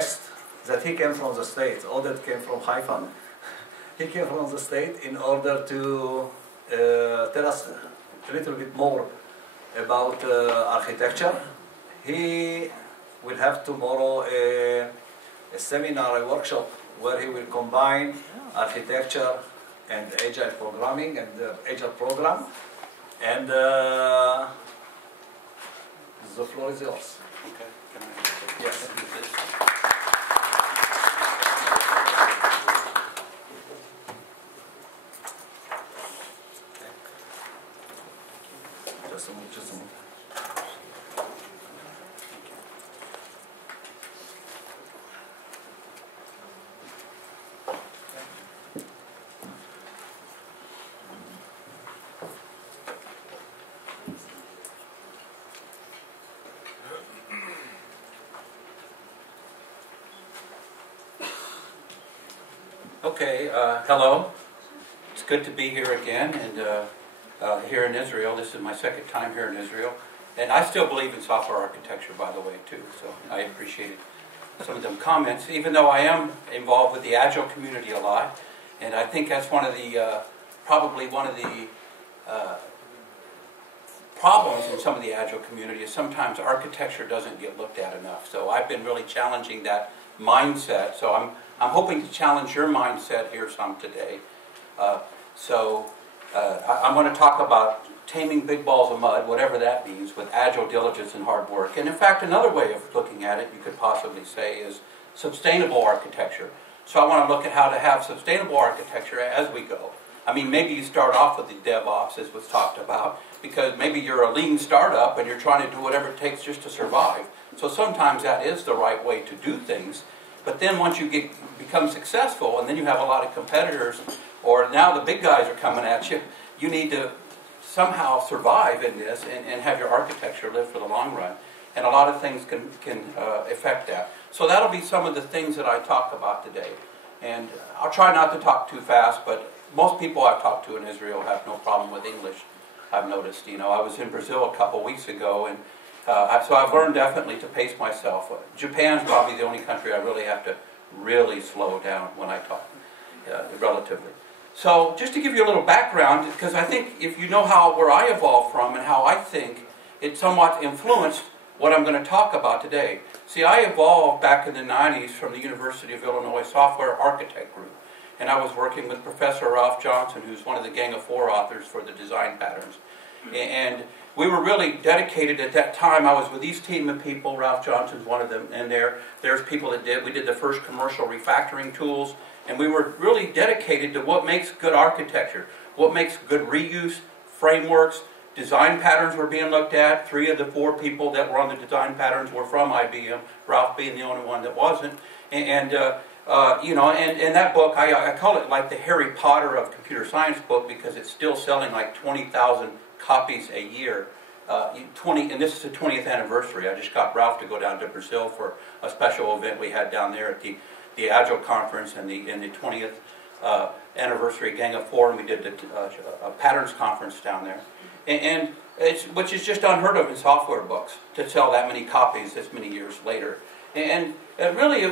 guessed that he came from the States. Oded came from Haifa. He came from the States in order to tell us a little bit more about architecture. He will have tomorrow a seminar, a workshop, where he will combine architecture and agile programming and agile program. And the floor is yours. Okay. Can I Yes. Just a moment, just a moment. Okay, hello. It's good to be here again, and here in Israel. This is my second time here in Israel. And I still believe in software architecture, by the way, too. So I appreciated some of them comments, even though I am involved with the Agile community a lot. And I think that's one of the, probably one of the problems in some of the Agile community is sometimes architecture doesn't get looked at enough. So I've been really challenging that mindset. So I'm hoping to challenge your mindset here some today. I'm going to talk about taming big balls of mud, whatever that means, with agile diligence and hard work. And in fact, another way of looking at it, you could possibly say, is sustainable architecture. So I want to look at how to have sustainable architecture as we go. I mean, maybe you start off with the DevOps, as was talked about, because maybe you're a lean startup and you're trying to do whatever it takes just to survive. So sometimes that is the right way to do things. But then once you become successful, and then you have a lot of competitors, or now the big guys are coming at you, you need to somehow survive in this and have your architecture live for the long run. And a lot of things can affect that. So that'll be some of the things that I talk about today. And I'll try not to talk too fast, but most people I've talked to in Israel have no problem with English, I've noticed. You know, I was in Brazil a couple weeks ago, and so I've learned definitely to pace myself. Japan's probably the only country I really have to really slow down when I talk, relatively. So just to give you a little background, because I think if you know where I evolved from and how I think, it somewhat influenced what I'm going to talk about today. See, I evolved back in the 90s from the University of Illinois Software Architect Group. And I was working with Professor Ralph Johnson, who's one of the Gang of Four authors for the design patterns. And we were really dedicated at that time. I was with these team of people. Ralph Johnson's one of them. And there's people that we did the first commercial refactoring tools. And we were really dedicated to what makes good architecture, what makes good reuse, frameworks, design patterns were being looked at. 3 of the 4 people that were on the design patterns were from IBM, Ralph being the only one that wasn't. And that book, I call it like the Harry Potter of computer science book because it's still selling like 20,000 copies a year. And this is the 20th anniversary. I just got Ralph to go down to Brazil for a special event we had down there at the Agile conference and the 20th anniversary Gang of Four, and we did a patterns conference down there. And which is just unheard of in software books to sell that many copies this many years later. And really,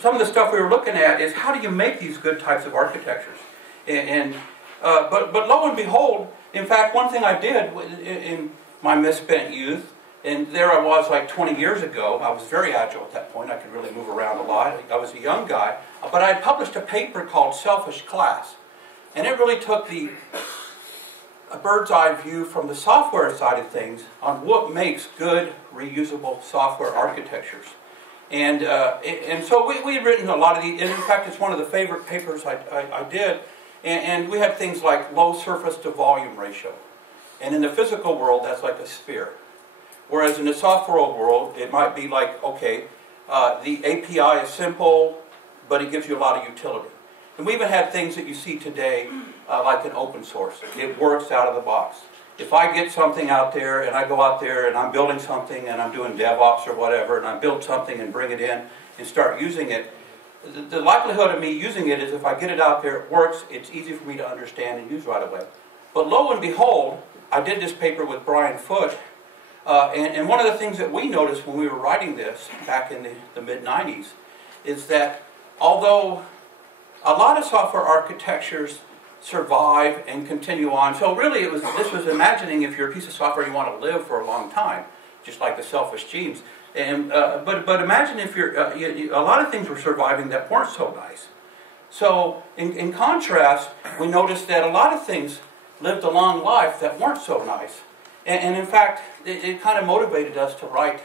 some of the stuff we were looking at is how do you make these good types of architectures? But lo and behold, in fact, one thing I did in my misspent youth, and there I was like 20 years ago. I was very agile at that point. I could really move around a lot. I was a young guy. But I published a paper called Selfish Class. And it really took a bird's eye view from the software side of things on what makes good, reusable software architectures. And so we had written a lot of these. And in fact, it's one of the favorite papers I did. And we had things like low surface to volume ratio. And in the physical world, that's like a sphere. Whereas in the software world, it might be like, okay, the API is simple, but it gives you a lot of utility. And we even have things that you see today, like an open source. It works out of the box. If I get something out there, and I go out there and I'm building something, and I'm doing DevOps or whatever, and I build something and bring it in and start using it, the likelihood of me using it is if I get it out there, it works, it's easy for me to understand and use right away. But lo and behold, I did this paper with Brian Foote, and one of the things that we noticed when we were writing this back in the mid-90s is that although a lot of software architectures survive and continue on, so really this was imagining if you're a piece of software you want to live for a long time, just like the selfish genes. And but imagine if a lot of things were surviving that weren't so nice. So in contrast, we noticed that a lot of things lived a long life that weren't so nice. And in fact, it kind of motivated us to write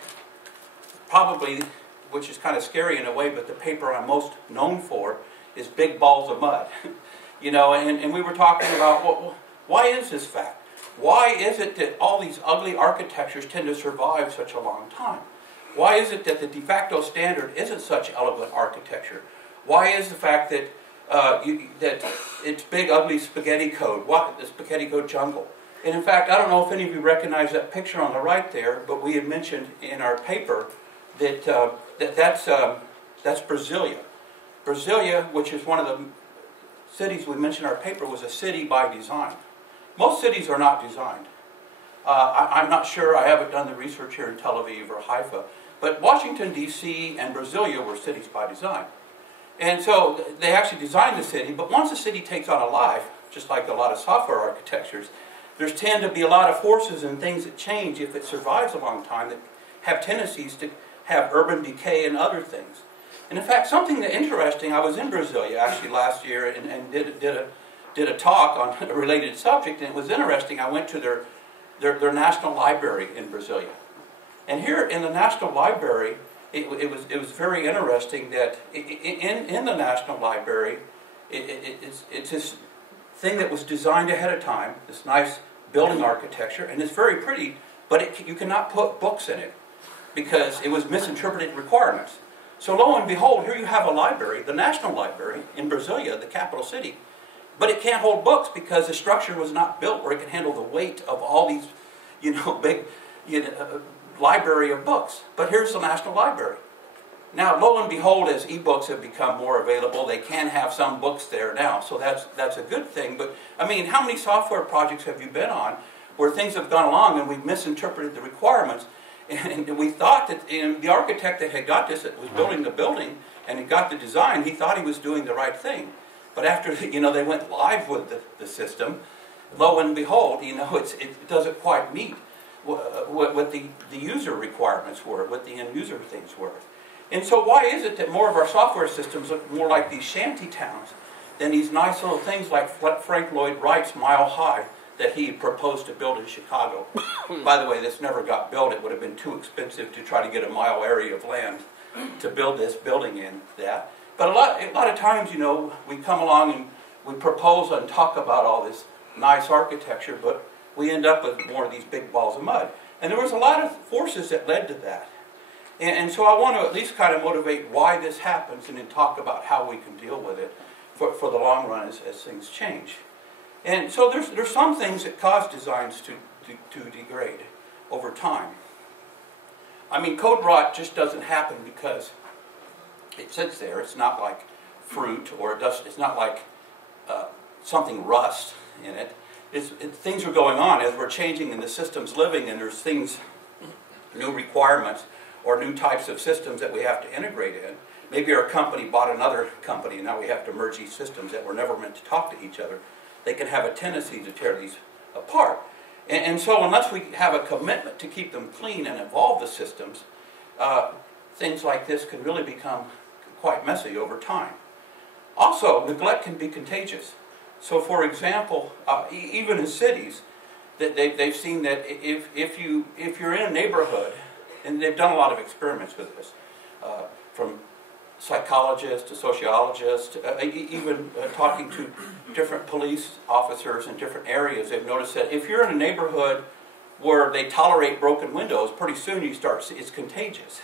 probably, which is kind of scary in a way, but the paper I'm most known for is Big Balls of Mud. You know, and we were talking about, well, why is this fact? Why is it that all these ugly architectures tend to survive such a long time? Why is it that the de facto standard isn't such elegant architecture? Why is the fact that that it's big, ugly spaghetti code, the spaghetti code jungle? And in fact, I don't know if any of you recognize that picture on the right there, but we had mentioned in our paper that that's Brasilia. Brasilia, which is one of the cities we mentioned in our paper, was a city by design. Most cities are not designed. I'm not sure, I haven't done the research here in Tel Aviv or Haifa, but Washington, D.C. and Brasilia were cities by design. And so they actually designed the city, but once a city takes on a life, just like a lot of software architectures, there tend to be a lot of forces and things that change if it survives a long time that have tendencies to have urban decay and other things. And in fact, something that interesting, I was in Brasilia actually last year and did a talk on a related subject, and it was interesting. I went to their national library in Brasilia. And here in the National Library, it was very interesting that in the National Library, it's this thing that was designed ahead of time, this nice building architecture, and it's very pretty, but you cannot put books in it because it was misinterpreted requirements. So lo and behold, here you have a library, the National Library in Brasilia, the capital city, but it can't hold books because the structure was not built where it can handle the weight of all these, big, library of books. But here's the National Library. Now, lo and behold, as ebooks have become more available, they can have some books there now, so that's a good thing. But, I mean, how many software projects have you been on where things have gone along and we've misinterpreted the requirements, and we thought that the architect that had got this, that was building the building, and had got the design, he thought he was doing the right thing. But after, they went live with the system, lo and behold, it doesn't quite meet what the user requirements were, what the end user things were. And so why is it that more of our software systems look more like these shanty towns than these nice little things like Frank Lloyd Wright's Mile High that he proposed to build in Chicago? By the way, this never got built. It would have been too expensive to try to get a mile area of land to build this building in that. But a lot of times, we come along and we propose and talk about all this nice architecture, but we end up with more of these big balls of mud. And there was a lot of forces that led to that. And so I want to at least kind of motivate why this happens and then talk about how we can deal with it for the long run as things change. And so there's some things that cause designs to degrade over time. I mean, code rot just doesn't happen because it sits there. It's not like fruit, or it's not like something rusts in it. Things are going on as we're changing and the system's living, and there's things, new requirements, or new types of systems that we have to integrate in. Maybe our company bought another company, and now we have to merge these systems that were never meant to talk to each other. They can have a tendency to tear these apart. And so unless we have a commitment to keep them clean and evolve the systems, things like this can really become quite messy over time. Also, neglect can be contagious. So for example, even in cities, they've seen that if you're in a neighborhood, and they've done a lot of experiments with this, from psychologists to sociologists, even talking to different police officers in different areas, they've noticed that if you're in a neighborhood where they tolerate broken windows, pretty soon it's contagious.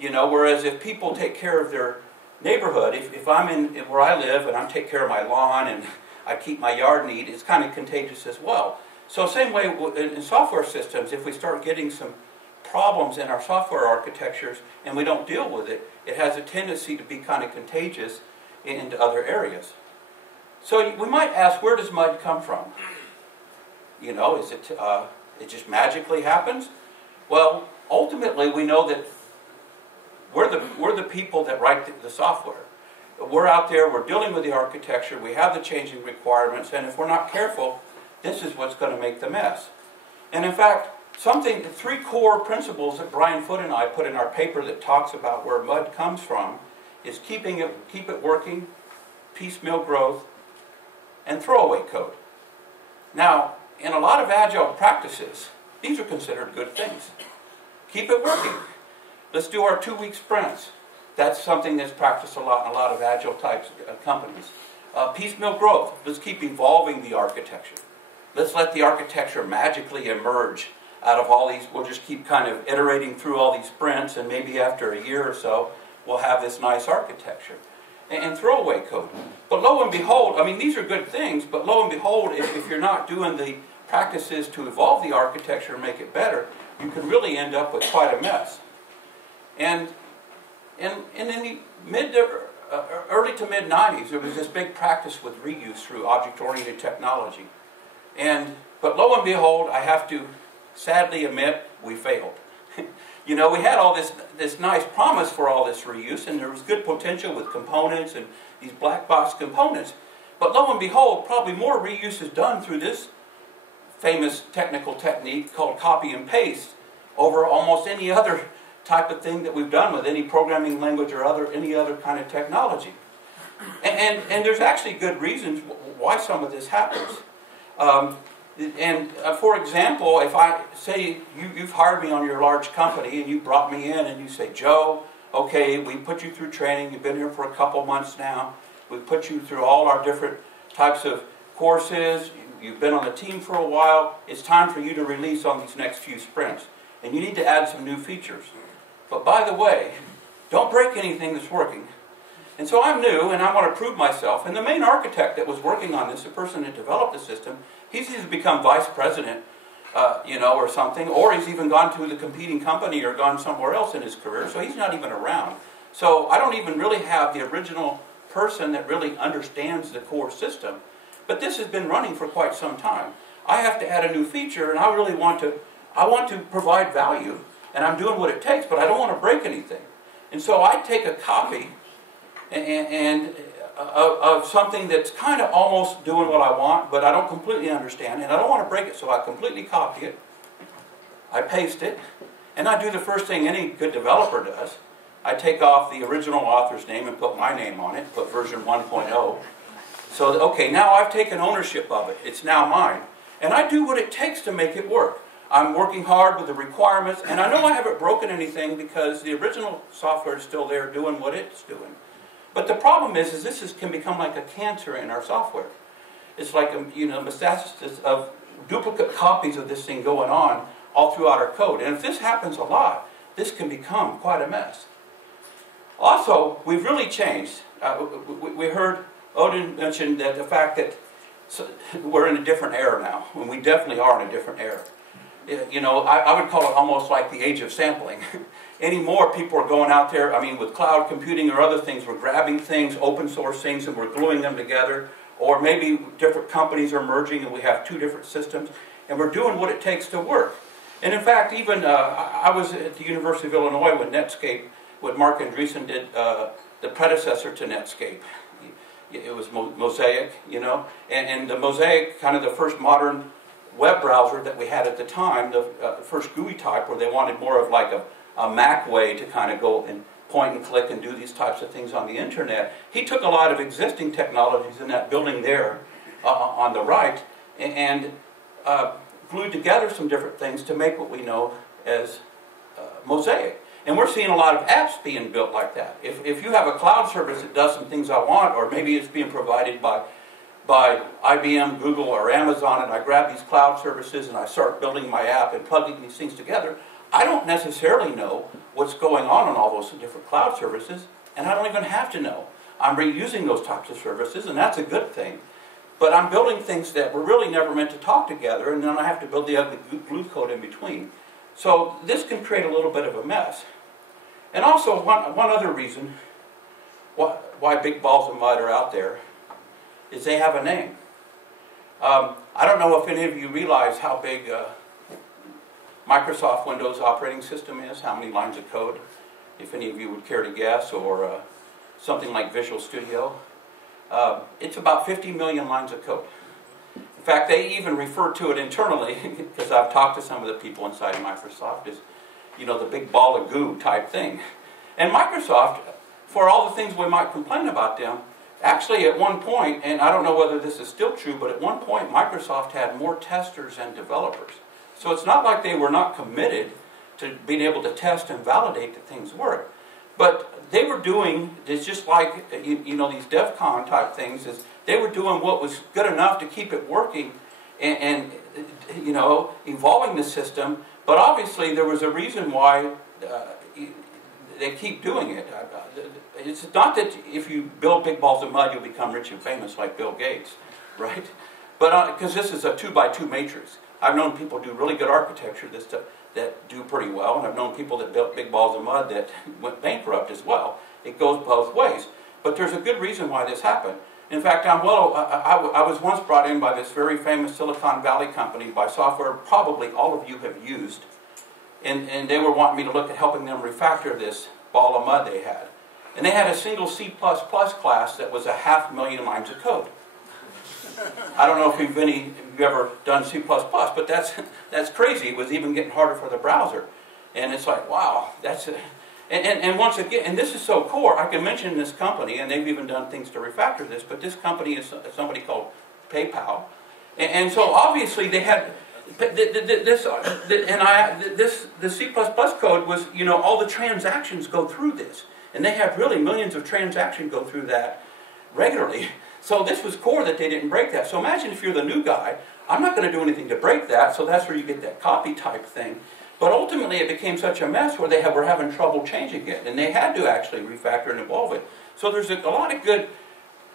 Whereas if people take care of their neighborhood, if I'm in where I live and I take care of my lawn and I keep my yard neat, it's kind of contagious as well. So same way in software systems, if we start getting some problems in our software architectures and we don't deal with it, it has a tendency to be kind of contagious into other areas. So we might ask, where does mud come from? Is it just magically happens? Well, ultimately we know that we're the people that write the software. We're out there, we're dealing with the architecture, we have the changing requirements, and if we're not careful, this is what's going to make the mess. And in fact, three core principles that Brian Foote and I put in our paper that talks about where mud comes from is keep it working, piecemeal growth, and throwaway code. Now, in a lot of Agile practices, these are considered good things. Keep it working. Let's do our 2-week sprints. That's something that's practiced a lot in a lot of Agile types companies. Piecemeal growth. Let's keep evolving the architecture. Let's let the architecture magically emerge out of all these. We'll just keep kind of iterating through all these sprints, and maybe after a year or so, we'll have this nice architecture. And throwaway code. But lo and behold, I mean, these are good things, but lo and behold, if you're not doing the practices to evolve the architecture and make it better, you can really end up with quite a mess. And in the early to mid-90s, there was this big practice with reuse through object-oriented technology. But lo and behold, I have to sadly admit, we failed. You know, we had all this nice promise for all this reuse, and there was good potential with components and these black box components. But lo and behold, probably more reuse is done through this famous technical technique called copy and paste over almost any other type of thing that we've done with any programming language or any other kind of technology. And there's actually good reasons why some of this happens. For example, if I say you've hired me on your large company and you brought me in and you say, Joe, okay, we put you through training, you've been here for a couple months now, we've put you through all our different types of courses, you've been on the team for a while, it's time for you to release on these next few sprints. And you need to add some new features. But by the way, don't break anything that's working. And so I'm new and I want to prove myself. And the main architect that was working on this, the person that developed the system, he's either become vice president, or something, or he's even gone to the competing company or gone somewhere else in his career, so he's not even around. So I don't even really have the original person that really understands the core system. But this has been running for quite some time. I have to add a new feature, and I really want to provide value, and I'm doing what it takes, but I don't want to break anything. And so I take a copy of something that's kind of almost doing what I want, but I don't completely understand, and I don't want to break it, so I completely copy it, I paste it, and I do the first thing any good developer does. I take off the original author's name and put my name on it, put version 1.0. So, okay, now I've taken ownership of it. It's now mine. And I do what it takes to make it work. I'm working hard with the requirements, and I know I haven't broken anything because the original software is still there doing what it's doing. But the problem is this can become like a cancer in our software. It's like metastasis of duplicate copies of this thing going on all throughout our code. And if this happens a lot, this can become quite a mess. Also, we've really changed. We heard Odin mention that the fact that we're in a different era now, and we definitely are in a different era. I would call it almost like the age of sampling. Anymore, people are going out there, with cloud computing or other things, we're grabbing things, open source things, and we're gluing them together. Or maybe different companies are merging and we have two different systems, and we're doing what it takes to work. And in fact, even I was at the University of Illinois when Netscape, when Mark Andreessen did the predecessor to Netscape. It was Mosaic, and the Mosaic, kind of the first modern web browser that we had at the time, the first GUI type, where they wanted more of like a Mac way to kind of go and point and click and do these types of things on the internet. He took a lot of existing technologies in that building there on the right and glued together some different things to make what we know as Mosaic. And we're seeing a lot of apps being built like that. If you have a cloud service that does some things I want, or maybe it's being provided by IBM, Google, or Amazon, and I grab these cloud services and I start building my app and plugging these things together, I don't necessarily know what's going on all those different cloud services, and I don't even have to know. I'm reusing those types of services, and that's a good thing. But I'm building things that were really never meant to talk together, and then I have to build the ugly glue code in between. So this can create a little bit of a mess. And also, one other reason why big balls of mud are out there is they have a name. I don't know if any of you realize how big Microsoft Windows operating system is, how many lines of code. if any of you would care to guess, or something like Visual Studio. It's about 50 million lines of code. In fact, they even refer to it internally, because I've talked to some of the people inside of Microsoft, as, you know, the big ball of goo type thing. And Microsoft, for all the things we might complain about them, actually at one point, and I don't know whether this is still true, but at one point Microsoft had more testers than developers. So it's not like they were not committed to being able to test and validate that things work. But they were doing, it's just like, you know, these DevCon type things, is they were doing what was good enough to keep it working and you know, evolving the system. But obviously there was a reason why they keep doing it. It's not that if you build big balls of mud, you'll become rich and famous like Bill Gates, right? But because this is a 2x2 matrix. I've known people do really good architecture that do pretty well, and I've known people that built big balls of mud that went bankrupt as well. It goes both ways. But there's a good reason why this happened. In fact, I was once brought in by this very famous Silicon Valley company by software probably all of you have used. And they were wanting me to look at helping them refactor this ball of mud they had. And they had a single C++ class that was 500,000 lines of code. I don't know if you've ever done C++, but that's crazy. It was even getting harder for the browser. And it's like, wow, that's it. And once again, and this is so core, I can mention this company, and they've even done things to refactor this, but this company is somebody called PayPal. And so obviously they had, the C++ code was, you know, all the transactions go through this. And they have really millions of transactions go through that regularly. So this was core that they didn't break that. So imagine if you're the new guy, I'm not going to do anything to break that, so that's where you get that copy type thing. But ultimately it became such a mess where they were having trouble changing it, and they had to actually refactor and evolve it. So there's a lot of good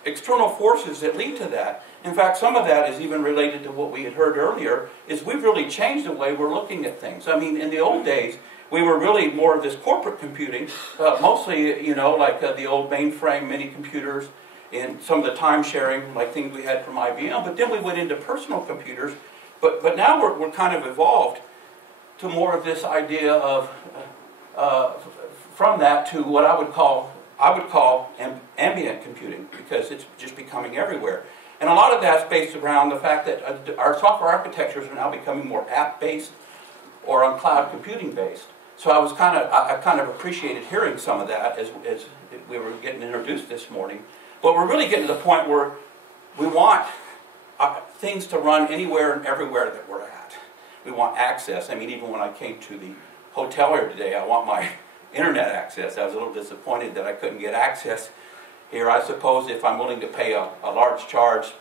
external forces that lead to that. In fact, some of that is even related to what we had heard earlier, is we've really changed the way we're looking at things. I mean, in the old days, we were really more of this corporate computing, mostly, you know, like the old mainframe mini computers, and some of the time sharing, like things we had from IBM. But then we went into personal computers. But now we're kind of evolved to more of this idea of, from that to what I would call ambient computing, because it's just becoming everywhere. And a lot of that's based around the fact that our software architectures are now becoming more app-based or on cloud computing based. So I kind of appreciated hearing some of that as we were getting introduced this morning. But we're really getting to the point where we want things to run anywhere and everywhere that we're at. We want access. I mean, even when I came to the hotel here today, I want my internet access. I was a little disappointed that I couldn't get access here. I suppose if I'm willing to pay a large charge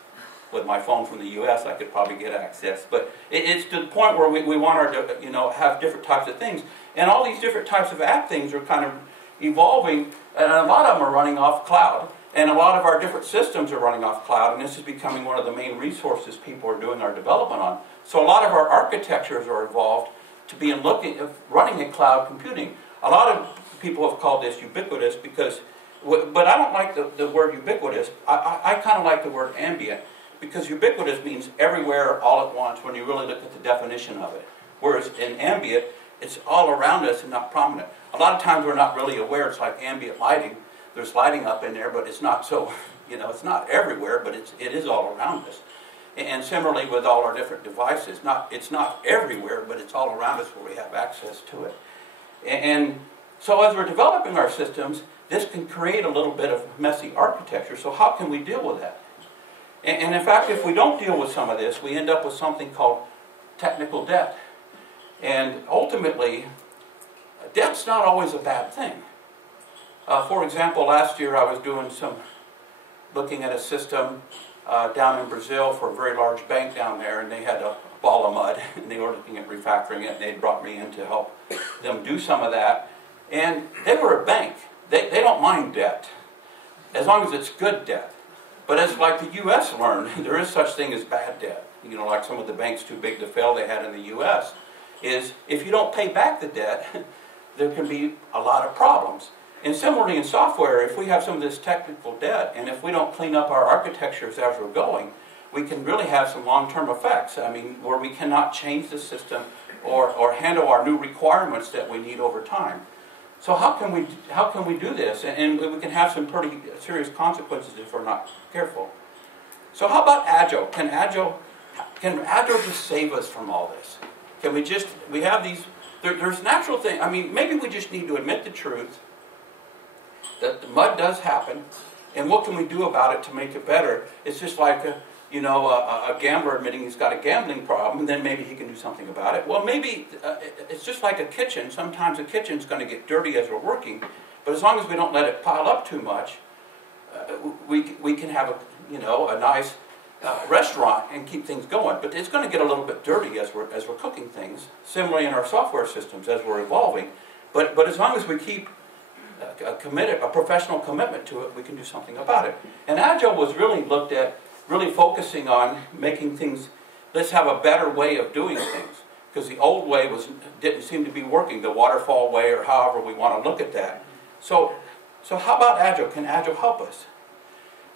with my phone from the U.S., I could probably get access. But it's to the point where we want to, have different types of things. And all these different types of app things are kind of evolving, and a lot of them are running off cloud. And a lot of our different systems are running off cloud, and this is becoming one of the main resources people are doing our development on. So a lot of our architectures are evolved to be running in cloud computing. A lot of people have called this ubiquitous because, but I don't like the word ubiquitous. I kind of like the word ambient, because ubiquitous means everywhere all at once when you really look at the definition of it. Whereas in ambient, it's all around us and not prominent. A lot of times we're not really aware. It's like ambient lighting. There's lighting up in there, but it's not so, it's not everywhere, but it is all around us. And similarly with all our different devices, it's not everywhere, but it's all around us where we have access to it. And so as we're developing our systems, this can create a little bit of messy architecture. So how can we deal with that? And in fact, if we don't deal with some of this, we end up with something called technical debt. And ultimately, debt's not always a bad thing. For example, last year I was looking at a system down in Brazil for a very large bank down there, and they had a ball of mud, and they were looking at refactoring it, and they brought me in to help them do some of that. And they were a bank. They don't mind debt, as long as it's good debt. But as like the U.S. learned, there is such thing as bad debt. Like some of the banks too big to fail they had in the U.S., is if you don't pay back the debt, there can be a lot of problems. And similarly in software, if we have some of this technical debt, and if we don't clean up our architectures as we're going, we can really have some long-term effects. I mean, where we cannot change the system or handle our new requirements that we need over time. So how can we do this? And we can have some pretty serious consequences if we're not careful. So how about Agile? Can Agile just save us from all this? Can we have these, there's natural things, I mean, maybe we just need to admit the truth that the mud does happen, and what can we do about it to make it better? It's just like a gambler admitting he's got a gambling problem, and then maybe he can do something about it. Well, maybe it's just like a kitchen. Sometimes a kitchen's going to get dirty as we're working, but as long as we don't let it pile up too much, we can have a nice restaurant and keep things going. But it's going to get a little bit dirty as we're cooking things. Similarly in our software systems as we're evolving, but as long as we keep a professional commitment to it, we can do something about it. And Agile was really looked at, really focusing on making things, let's have a better way of doing things. Because the old way didn't seem to be working, the waterfall way, or however we want to look at that. So how about Agile? Can Agile help us?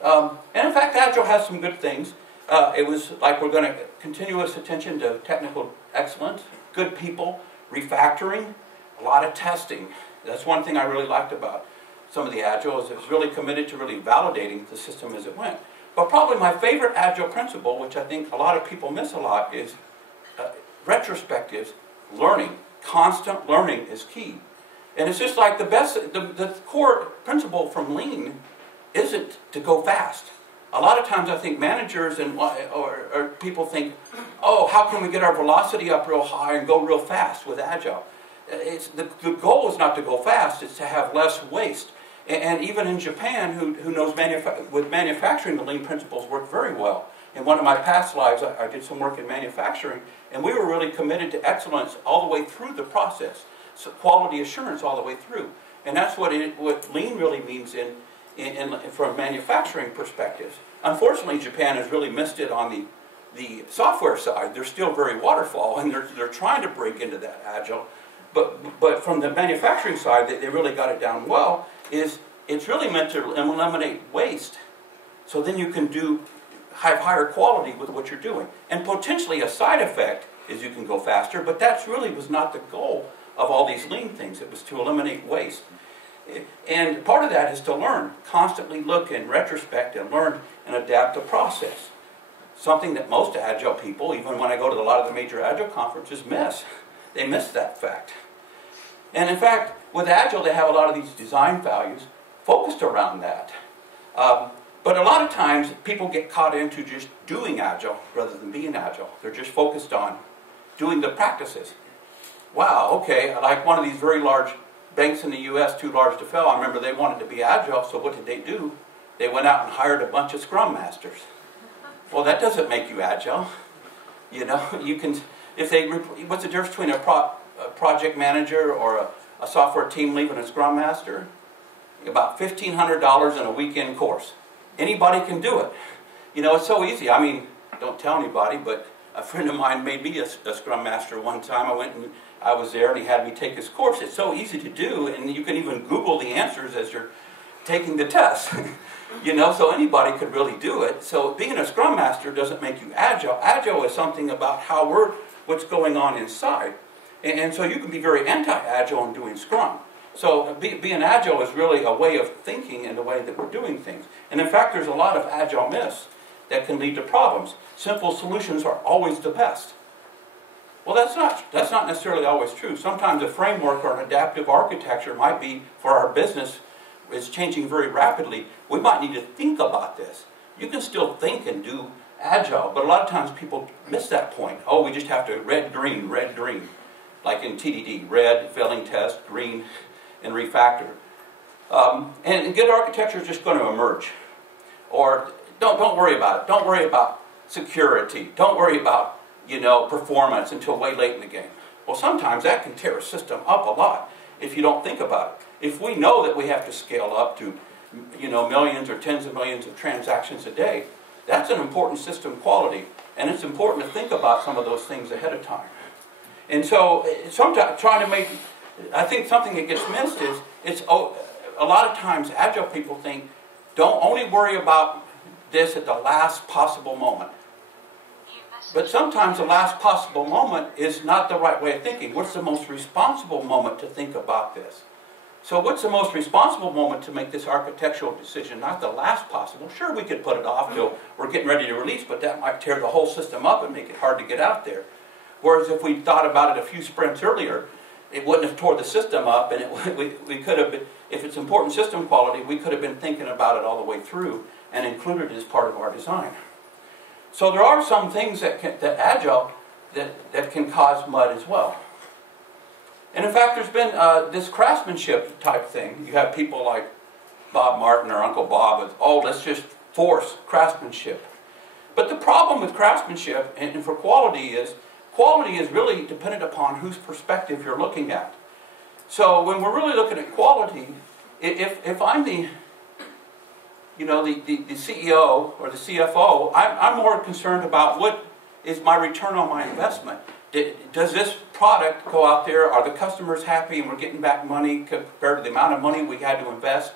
And in fact, Agile has some good things. It was like we're going to continuous attention to technical excellence, good people, refactoring, a lot of testing. That's one thing I really liked about some of the Agile, is it was really committed to really validating the system as it went. But probably my favorite Agile principle, which I think a lot of people miss a lot, is retrospective learning. Constant learning is key. And it's just like the core principle from Lean isn't to go fast. A lot of times I think managers or people think, oh, how can we get our velocity up real high and go real fast with Agile? The goal is not to go fast, it's to have less waste. And even in Japan, who knows with manufacturing, the Lean principles work very well. In one of my past lives, I did some work in manufacturing, and we were really committed to excellence all the way through the process. So quality assurance all the way through. And that's what Lean really means from manufacturing perspectives. Unfortunately, Japan has really missed it on the software side. They're still very waterfall, and they're trying to break into that Agile. But from the manufacturing side, they really got it down well. It's really meant to eliminate waste, so then you can have higher quality with what you're doing. And potentially a side effect is you can go faster, but that really was not the goal of all these Lean things. It was to eliminate waste. And part of that is to learn, constantly look in retrospect and learn and adapt the process. Something that most Agile people, even when I go to a lot of the major Agile conferences, miss. They miss that fact. And in fact, with Agile, they have a lot of these design values focused around that. But a lot of times, people get caught into just doing Agile rather than being Agile. They're just focused on doing the practices. Wow, okay, like one of these very large banks in the U.S., too large to fail, I remember they wanted to be Agile, so what did they do? They went out and hired a bunch of Scrum Masters. Well, that doesn't make you Agile. You can, what's the difference between a project manager or a software team lead and a Scrum Master? About $1,500 in a weekend course. Anybody can do it. It's so easy. I mean, don't tell anybody, but a friend of mine made me a Scrum Master one time. I was there and he had me take his course. It's so easy to do, and you can even Google the answers as you're taking the test. So anybody could really do it. So being a Scrum Master doesn't make you Agile. Agile is something about what's going on inside. And so you can be very anti-Agile in doing Scrum. So being Agile is really a way of thinking and the way that we're doing things. And in fact, there's a lot of Agile myths that can lead to problems. Simple solutions are always the best. Well, that's not necessarily always true. Sometimes a framework or an adaptive architecture might be, for our business, is changing very rapidly. We might need to think about this. You can still think and do Agile, but a lot of times people miss that point. Oh, we just have to red, green, like in TDD, red, failing test, green, and refactor. And good architecture is just going to emerge. Or don't worry about it. Don't worry about security. Don't worry about performance until way late in the game. Well, sometimes that can tear a system up a lot if you don't think about it. If we know that we have to scale up to millions or tens of millions of transactions a day, that's an important system quality, and it's important to think about some of those things ahead of time. And so sometimes I think something that gets missed is a lot of times Agile people think, don't only worry about this at the last possible moment. But sometimes the last possible moment is not the right way of thinking. What's the most responsible moment to think about this? So what's the most responsible moment to make this architectural decision? Not the last possible. Sure, we could put it off till we're getting ready to release, but that might tear the whole system up and make it hard to get out there. Whereas if we thought about it a few sprints earlier, it wouldn't have tore the system up, and we could have been, if it's important system quality, we could have been thinking about it all the way through and included it as part of our design. So there are some things that Agile that can cause mud as well. And in fact, there's been this craftsmanship type thing. You have people like Bob Martin or Uncle Bob with, oh, let's just force craftsmanship. But the problem with craftsmanship and for quality is really dependent upon whose perspective you're looking at. So when we're really looking at quality, if I'm the CEO or the CFO, I'm more concerned about what is my return on my investment. Does this product go out there? Are the customers happy and we're getting back money compared to the amount of money we had to invest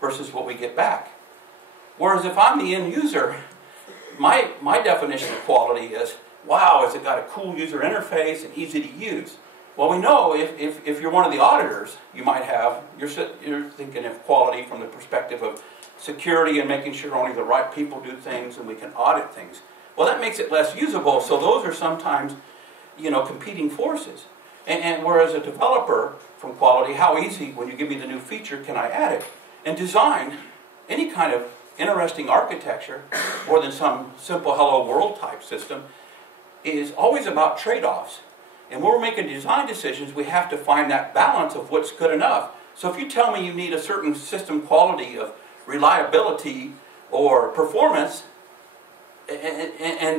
versus what we get back? Whereas if I'm the end user, my definition of quality is, wow, has it got a cool user interface and easy to use? Well, we know if you're one of the auditors, you're thinking of quality from the perspective of security and making sure only the right people do things and we can audit things. Well, that makes it less usable, so those are sometimes competing forces. And whereas a developer from quality, how easy, when you give me the new feature, can I add it? And design, any kind of interesting architecture, more than some simple hello world type system, is always about trade-offs. And when we're making design decisions, we have to find that balance of what's good enough. So if you tell me you need a certain system quality of reliability or performance,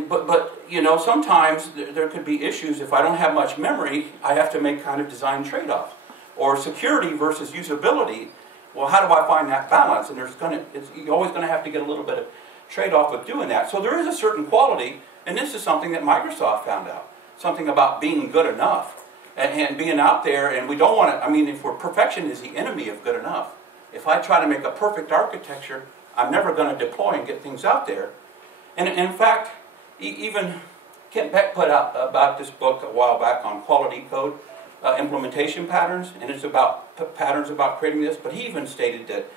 but sometimes there could be issues. If I don't have much memory, I have to make kind of design trade-offs. Or security versus usability. Well, how do I find that balance? And you're always going to have to get a little bit of trade-off with doing that. So there is a certain quality, and this is something that Microsoft found out. Something about being good enough and being out there. And we don't want to, perfection is the enemy of good enough. If I try to make a perfect architecture, I'm never going to deploy and get things out there. And in fact, even Kent Beck put out about this book a while back on quality code, implementation patterns, and it's about patterns about creating this. But he even stated that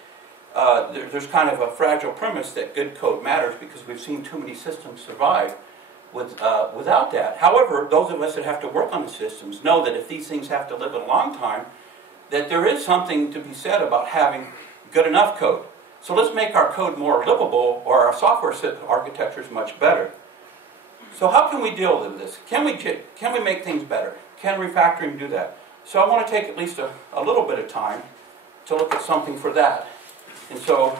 there's kind of a fragile premise that good code matters because we've seen too many systems survive without that. However, those of us that have to work on the systems know that if these things have to live a long time, that there is something to be said about having good enough code. So let's make our code more livable, or our software architecture is much better. So how can we deal with this? Can we make things better? Can refactoring do that? So I want to take at least a little bit of time to look at something for that. And so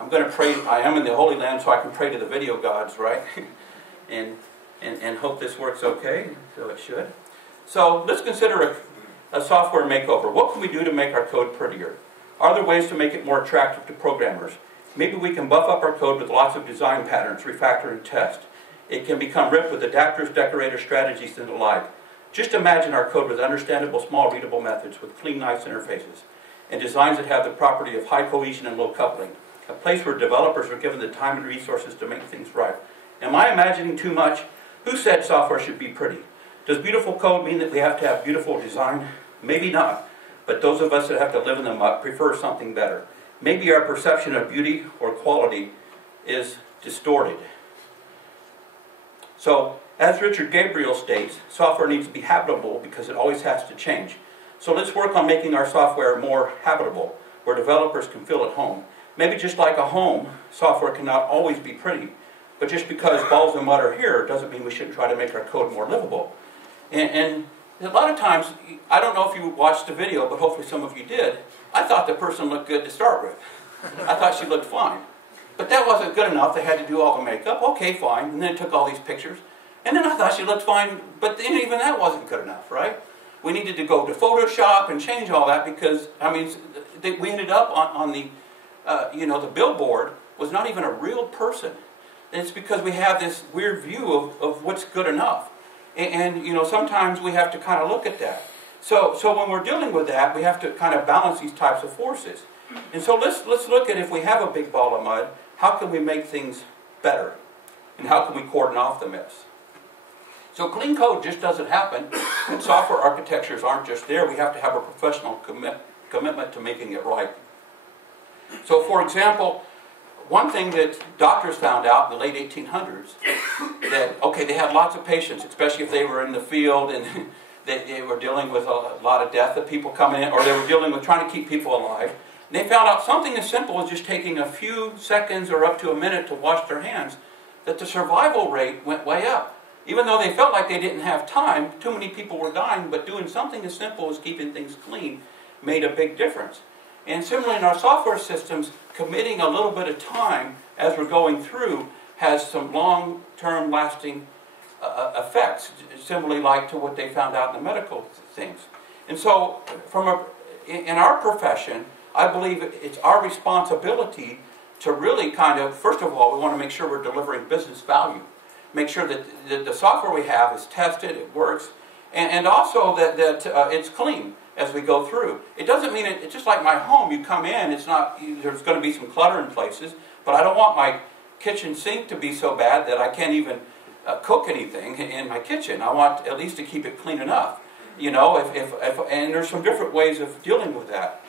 I'm going to pray. I am in the Holy Land, so I can pray to the video gods, right? and hope this works okay. So it should. So let's consider a software makeover. What can we do to make our code prettier? Are there ways to make it more attractive to programmers? Maybe we can buff up our code with lots of design patterns, refactor and test. It can become rich with adapters, decorator strategies, and the like. Just imagine our code with understandable, small, readable methods with clean, nice interfaces, and designs that have the property of high cohesion and low coupling. A place where developers are given the time and resources to make things right. Am I imagining too much? Who said software should be pretty? Does beautiful code mean that we have to have beautiful design? Maybe not. But those of us that have to live in them prefer something better. Maybe our perception of beauty or quality is distorted. So, as Richard Gabriel states, software needs to be habitable because it always has to change. So let's work on making our software more habitable, where developers can feel at home. Maybe just like a home, software cannot always be pretty. But just because balls and mud are here doesn't mean we shouldn't try to make our code more livable. And a lot of times, I don't know if you watched the video, but hopefully some of you did, I thought the person looked good to start with. I thought she looked fine. But that wasn't good enough. They had to do all the makeup. Okay, fine. And then it took all these pictures. And then I thought she looked fine, but even that wasn't good enough, right? We needed to go to Photoshop and change all that because, we ended up on the, the billboard was not even a real person. And it's because we have this weird view of what's good enough. And sometimes we have to kind of look at that. So when we're dealing with that, we have to kind of balance these types of forces. And so let's look at if we have a big ball of mud, how can we make things better? And how can we cordon off the mess? So clean code just doesn't happen. And software architectures aren't just there. We have to have a professional commitment to making it right. So for example, one thing that doctors found out in the late 1800s, that, okay, they had lots of patients, especially if they were in the field and they were dealing with a lot of death of people coming in, or they were dealing with trying to keep people alive. And they found out something as simple as just taking a few seconds or up to a minute to wash their hands, that the survival rate went way up. Even though they felt like they didn't have time, too many people were dying, but doing something as simple as keeping things clean made a big difference. And similarly in our software systems, committing a little bit of time as we're going through has some long-term lasting effects, similarly like to what they found out in the medical things. And so in our profession, I believe it's our responsibility to really kind of, first of all, we want to make sure we're delivering business value. Make sure that the software we have is tested, it works, and also that it's clean as we go through. It doesn't mean it's just like my home. You come in, there's going to be some clutter in places, but I don't want my kitchen sink to be so bad that I can't even cook anything in my kitchen. I want at least to keep it clean enough. You know, and there's some different ways of dealing with that.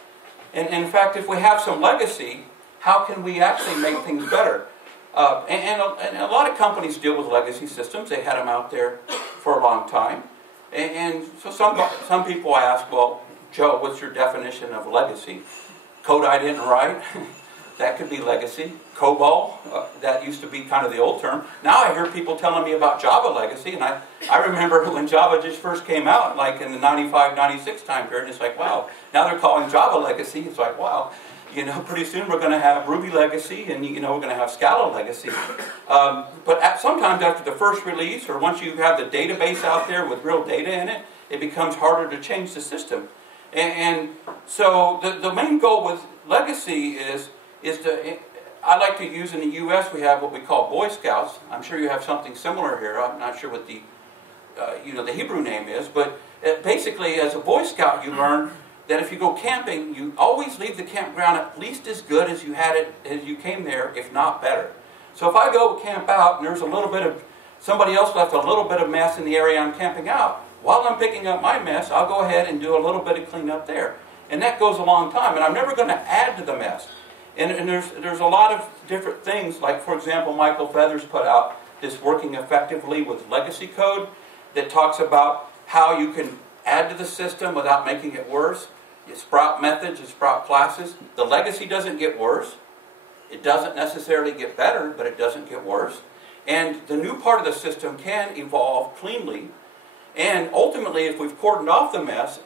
And in fact, if we have some legacy, how can we actually make things better? And a lot of companies deal with legacy systems. They had them out there for a long time. And so some people ask, well, Joe, what's your definition of legacy? Code I didn't write, that could be legacy. COBOL, that used to be kind of the old term. Now I hear people telling me about Java legacy, and I remember when Java just first came out, like in the 95, 96 time period, it's like, wow. Now they're calling Java legacy, it's like, wow. You know, pretty soon we're going to have Ruby legacy, and you know, we're going to have Scala legacy. But sometimes after the first release, or once you have the database out there with real data in it, it becomes harder to change the system. And so the main goal with legacy is to, I like to use in the U.S. we have what we call Boy Scouts. I'm sure you have something similar here. I'm not sure what the the Hebrew name is, but basically as a Boy Scout you learn that if you go camping, you always leave the campground at least as good as you had it as you came there, if not better. So if I go camp out and there's a little bit of, somebody else left a little bit of mess in the area I'm camping out, while I'm picking up my mess, I'll go ahead and do a little bit of cleanup there. And that goes a long time, and I'm never going to add to the mess. And there's a lot of different things, like for example, Michael Feathers put out this Working Effectively with Legacy Code that talks about how you can add to the system without making it worse. You sprout methods, you sprout classes. The legacy doesn't get worse. It doesn't necessarily get better, but it doesn't get worse. And the new part of the system can evolve cleanly. And ultimately, if we've cordoned off the mess,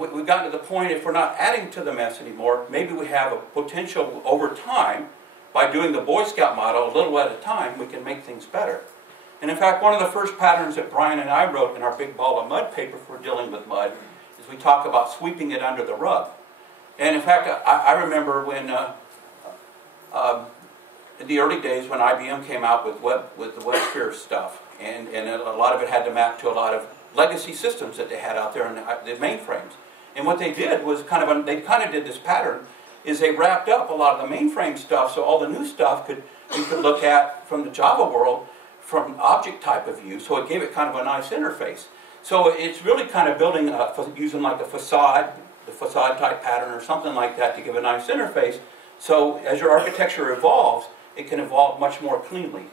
we've gotten to the point, if we're not adding to the mess anymore, maybe we have a potential over time, by doing the Boy Scout model a little at a time, we can make things better. And in fact, one of the first patterns that Brian and I wrote in our Big Ball of Mud paper for dealing with mud is we talk about sweeping it under the rug. And in fact, I remember when in the early days when IBM came out with the WebSphere stuff, and a lot of it had to map to a lot of legacy systems that they had out there in the mainframes. And what they did was they did this pattern, is they wrapped up a lot of the mainframe stuff, so all the new stuff you could look at from the Java world from object type of view, so it gave it kind of a nice interface. So it's really kind of building, using like the facade type pattern or something like that to give a nice interface. So as your architecture evolves, it can evolve much more cleanly.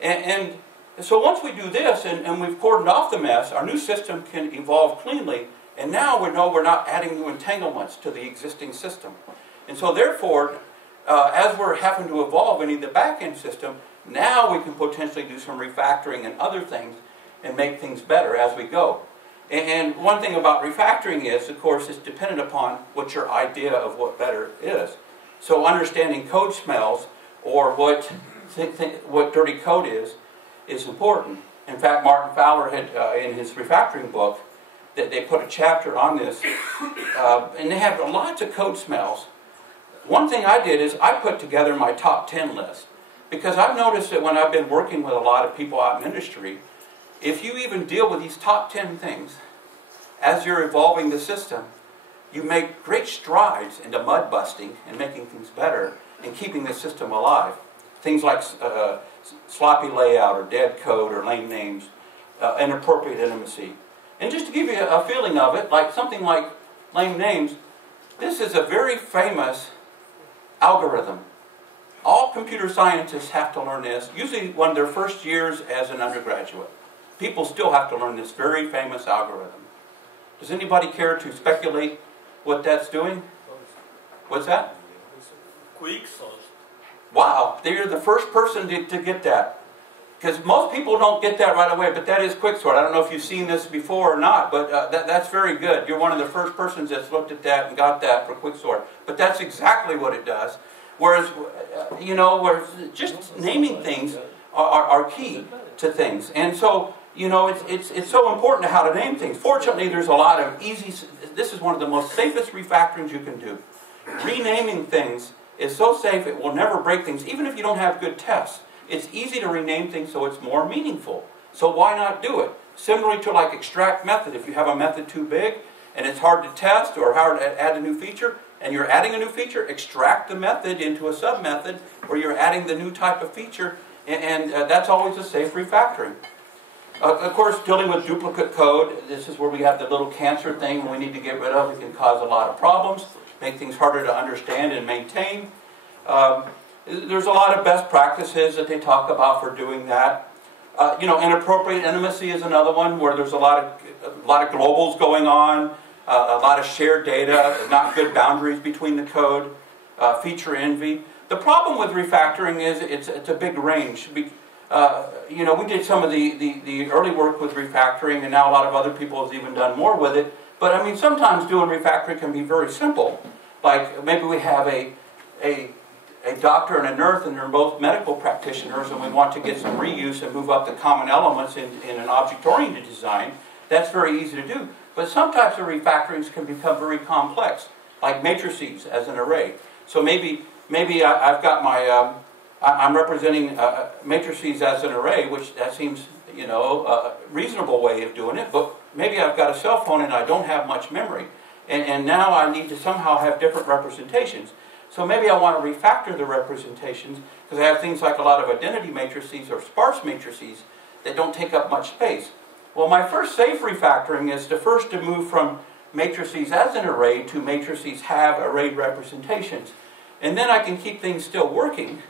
And so once we do this and we've cordoned off the mess, our new system can evolve cleanly, and now we know we're not adding new entanglements to the existing system. And so therefore, as we're having to evolve any of the back-end system, now we can potentially do some refactoring and other things and make things better as we go. And one thing about refactoring is, of course, it's dependent upon what your idea of what better is. So understanding code smells or what dirty code is important. In fact, Martin Fowler had, in his refactoring book, that they put a chapter on this, and they have lots of code smells. One thing I did is I put together my top 10 list, because I've noticed that when I've been working with a lot of people out in industry, if you even deal with these top 10 things, as you're evolving the system, you make great strides into mud busting and making things better and keeping the system alive. Things like sloppy layout or dead code or lame names. inappropriate intimacy. And just to give you a feeling of it, like something like lame names, this is a very famous algorithm. All computer scientists have to learn this, usually one of their first years as an undergraduate. People still have to learn this very famous algorithm. Does anybody care to speculate what that's doing? What's that? Quicksort. Wow, they're the first person to get that. Because most people don't get that right away, but that is quicksort. I don't know if you've seen this before or not, but that's very good. You're one of the first persons that's looked at that and got that for quicksort. But that's exactly what it does. Whereas, whereas just naming things are key to things. And so, it's so important to how to name things. Fortunately, there's a lot of easy, this is one of the most safest refactorings you can do. Renaming things is so safe it will never break things, even if you don't have good tests. It's easy to rename things so it's more meaningful. So why not do it? Similarly to like extract method, if you have a method too big and it's hard to test or hard to add a new feature, and you're adding a new feature, extract the method into a sub-method where you're adding the new type of feature, and that's always a safe refactoring. Of course, dealing with duplicate code, this is where we have the little cancer thing we need to get rid of. It can cause a lot of problems, make things harder to understand and maintain. There's a lot of best practices that they talk about for doing that. Inappropriate intimacy is another one where there's a lot of globals going on, a lot of shared data, not good boundaries between the code, feature envy. The problem with refactoring is it's a big range. We did some of the early work with refactoring, and now a lot of other people have even done more with it. But I mean, sometimes doing refactoring can be very simple. Like maybe we have a doctor and a nurse, and they're both medical practitioners, and we want to get some reuse and move up the common elements in an object-oriented design. That's very easy to do. But some types of refactorings can become very complex, like matrices as an array. So maybe I've got my, I'm representing matrices as an array, which that seems, a reasonable way of doing it, but maybe I've got a cell phone and I don't have much memory. And now I need to somehow have different representations. So maybe I want to refactor the representations because I have things like a lot of identity matrices or sparse matrices that don't take up much space. Well, my first safe refactoring is to move from matrices as an array to matrices have arrayed representations. And then I can keep things still working.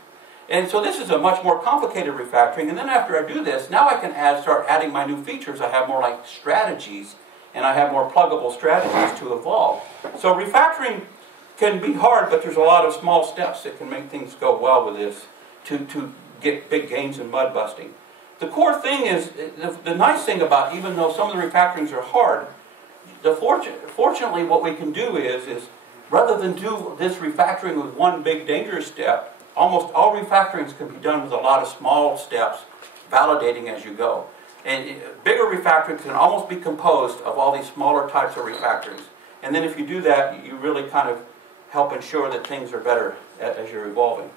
And so this is a much more complicated refactoring. And then after I do this, now I can start adding my new features. I have more like strategies, and I have more pluggable strategies to evolve. So refactoring can be hard, but there's a lot of small steps that can make things go well with this to get big gains in mud busting. The core thing is, the nice thing about, even though some of the refactorings are hard, fortunately what we can do is rather than do this refactoring with one big dangerous step, almost all refactorings can be done with a lot of small steps, validating as you go. And bigger refactorings can almost be composed of all these smaller types of refactorings. And then if you do that, you really kind of help ensure that things are better as you're evolving.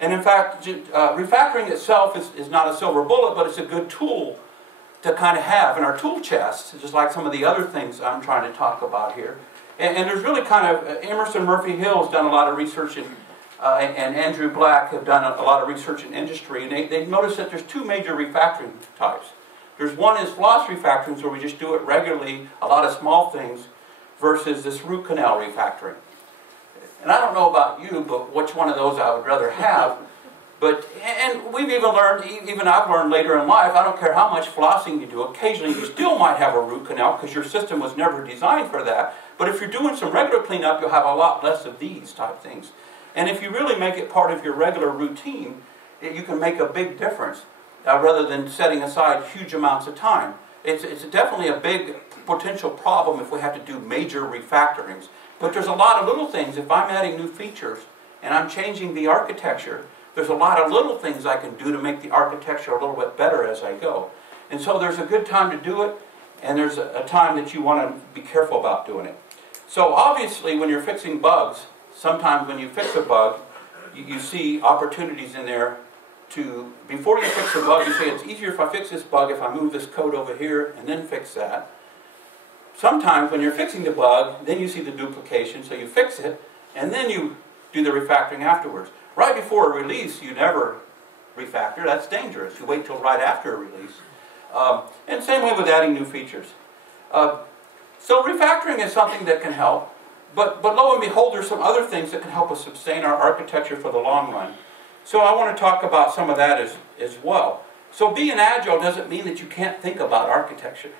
And in fact, refactoring itself is not a silver bullet, but it's a good tool to kind of have in our tool chest, just like some of the other things I'm trying to talk about here. And there's really kind of, Emerson Murphy Hill has done a lot of research, and Andrew Black have done a lot of research in industry, and they noticed that there's two major refactoring types. There's one is floss refactorings, where we just do it regularly, a lot of small things, versus this root canal refactoring. And I don't know about you, but which one of those I would rather have. And we've even learned, even I've learned later in life, I don't care how much flossing you do, occasionally you still might have a root canal because your system was never designed for that. But if you're doing some regular cleanup, you'll have a lot less of these type things. And if you really make it part of your regular routine, you can make a big difference rather than setting aside huge amounts of time. It's definitely a big potential problem if we have to do major refactorings. But there's a lot of little things. If I'm adding new features and I'm changing the architecture, there's a lot of little things I can do to make the architecture a little bit better as I go. And so there's a good time to do it, and there's a time that you want to be careful about doing it. So obviously when you're fixing bugs, sometimes when you fix a bug, you see opportunities in there to, before you fix a bug, you say it's easier if I fix this bug if I move this code over here and then fix that. Sometimes when you're fixing the bug, then you see the duplication, so you fix it, and then you do the refactoring afterwards. Right before a release, you never refactor. That's dangerous. You wait till right after a release. And same way with adding new features. So refactoring is something that can help, but lo and behold, there's some other things that can help us sustain our architecture for the long run. So I want to talk about some of that as well. So being agile doesn't mean that you can't think about architecture.